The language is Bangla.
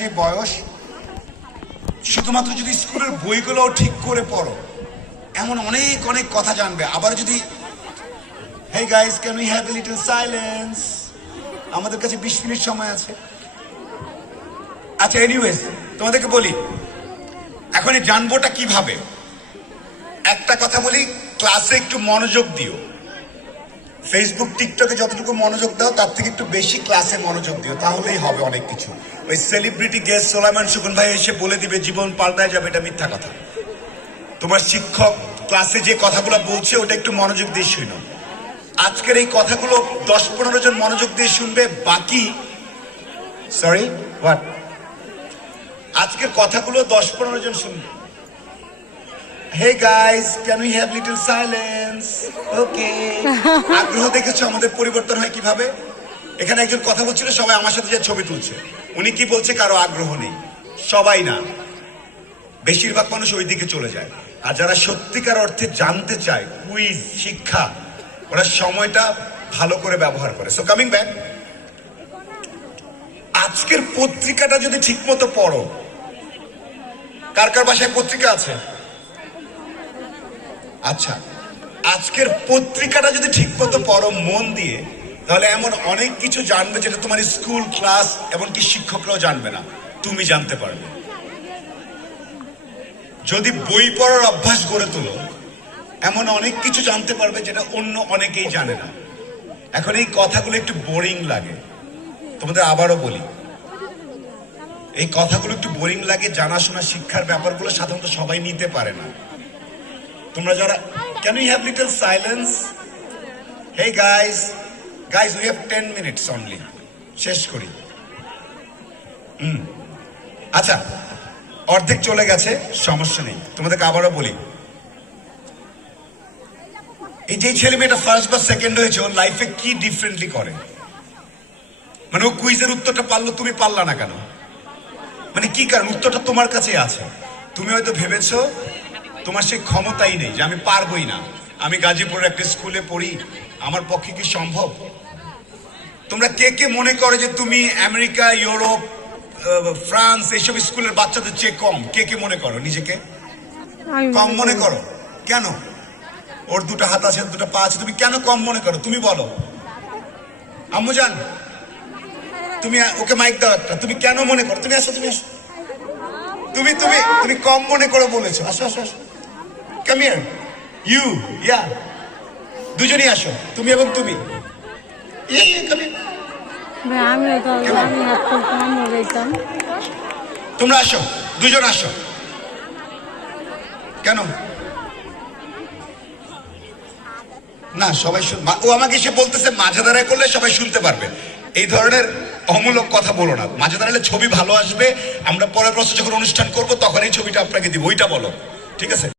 যে বয়স শুধুমাত্র যদি স্কুলের বইগুলো ঠিক করে পড়ো এমন অনেক অনেক কথা জানবে। আবার যদি hey guys can we have a little silence, আমাদের কাছে 20 মিনিট সময় আছে। আচ্ছা এনিওয়েজ তোমাদেরকে বলি এখন এই জানবোটা কিভাবে। একটা কথা বলি, ক্লাসে একটু মনোযোগ দিও। ফেসবুক টিকটকে যতটুকু মনোযোগ দাও তার থেকে একটু বেশি ক্লাসে মনোযোগ দিও, তাহলেই হবে অনেক কিছু। ওই সেলিব্রিটি গেস্ট সোলাইমান সুকুন ভাই এসে বলে দিবে জীবন পাল্টায় যাবে, এটা মিথ্যা কথা। তোমার শিক্ষক ক্লাসে যে কথাগুলো বলছে ওটা একটু মনোযোগ দিয়ে শুনো। আজকের এই কথাগুলো 10-15 জন মনোযোগ দিয়ে শুনবে, বাকি সরি হোয়াট আজকের কথাগুলো 10-15 জন শুনবে। Hey guys can we have little silence, okay. আগ্রহ দেখেছো আমাদের পরিবর্তন হয় কিভাবে। এখানে একজন কথা বলছিল, সবাই আমার সাথে যে ছবি তুলছে। উনি কি বলছে কারো আগ্রহ নেই, সবাই না, বেশিরভাগ মানুষ ওই দিকে চলে যায়। আর যারা সত্যিকার অর্থে জানতে চায়, কুইজ শিক্ষা, ওরা সময়টা ভালো করে ব্যবহার করে। সো কামিং ব্যাক, আজকের পত্রিকাটা যদি ঠিক মতো পড়ো, কার কার বাসায় পত্রিকা আছে? আচ্ছা, আজকের পত্রিকাটা যদি ঠিক মতো পড়ো মন দিয়ে, তাহলে এমন অনেক কিছু জানবে যেটা তোমার স্কুল ক্লাস এমনকি শিক্ষকরাও জানবে না, তুমি জানতে পারবে। যদি বই পড়ার অভ্যাস গড়ে তোলো, এমন অনেক কিছু জানতে পারবে যেটা অন্য অনেকেই জানে না। এখন এই কথাগুলো একটু বোরিং লাগে, তোমাদের আবারও বলি, এই কথাগুলো একটু বোরিং লাগে। জানাশোনা শিক্ষার ব্যাপারগুলো সাধারণত সবাই নিতে পারে না। তোমরা যারা can we have little silence, hey guys we have 10 minutes only, শেষ করি। আচ্ছা অর্ধেক চলে গেছে, সমস্যা নেই। তোমাদেরকে আবারও বলি, এই যে ছেলে মেয়েটা ফার্স্ট বা সেকেন্ড হয়েছে, ওর লাইফে কি ডিফারেন্টলি করে। মানে ও কুইজের উত্তরটা পারলো, তুমি পারলা না কেন? মানে কি কারণ? উত্তরটা তোমার কাছে আছে। তুমি হয়তো ভেবেছো তোমার সেই ক্ষমতাই নেই, যে আমি পারবোই না, আমি গাজীপুরের একটা স্কুলে পড়ি, আমার পক্ষে কি সম্ভব? তোমরা কে কে মনে করো যে তুমি আমেরিকা, ইউরোপ, ফ্রান্স এইসব স্কুলের বাচ্চাদের চেয়ে কম? কে কে মনে করো নিজেকে কম মনে করো? কেন? ওর দুটো হাত আছে, দুটো পা আছে, তুমি কেন কম মনে করো? তুমি বলো। আম্মুজান, তুমি ওকে মাইক দাও একটা, তুমি কেন মনে করো? তুমি আসো, তুমি আসো, তুমি তুমি তুমি কম মনে করো বলেছো। আসো আসো আসো, কাম হিয়ার, ইউ, ইয়া, দুজনেই আসো, তুমি এবং তুমি। তোমরা আসো, দুজন আসো। কেন না সবাই? ও আমাকে এসে বলতেছে মাঝে দাঁড়ায় করলে সবাই শুনতে পারবে। এই ধরনের অমূলক কথা বলো না। মাঝে দাঁড়ালে ছবি ভালো আসবে। আমরা পরের বছর যখন অনুষ্ঠান করবো তখন এই ছবিটা আপনাকে দিব, ওইটা বলো, ঠিক আছে?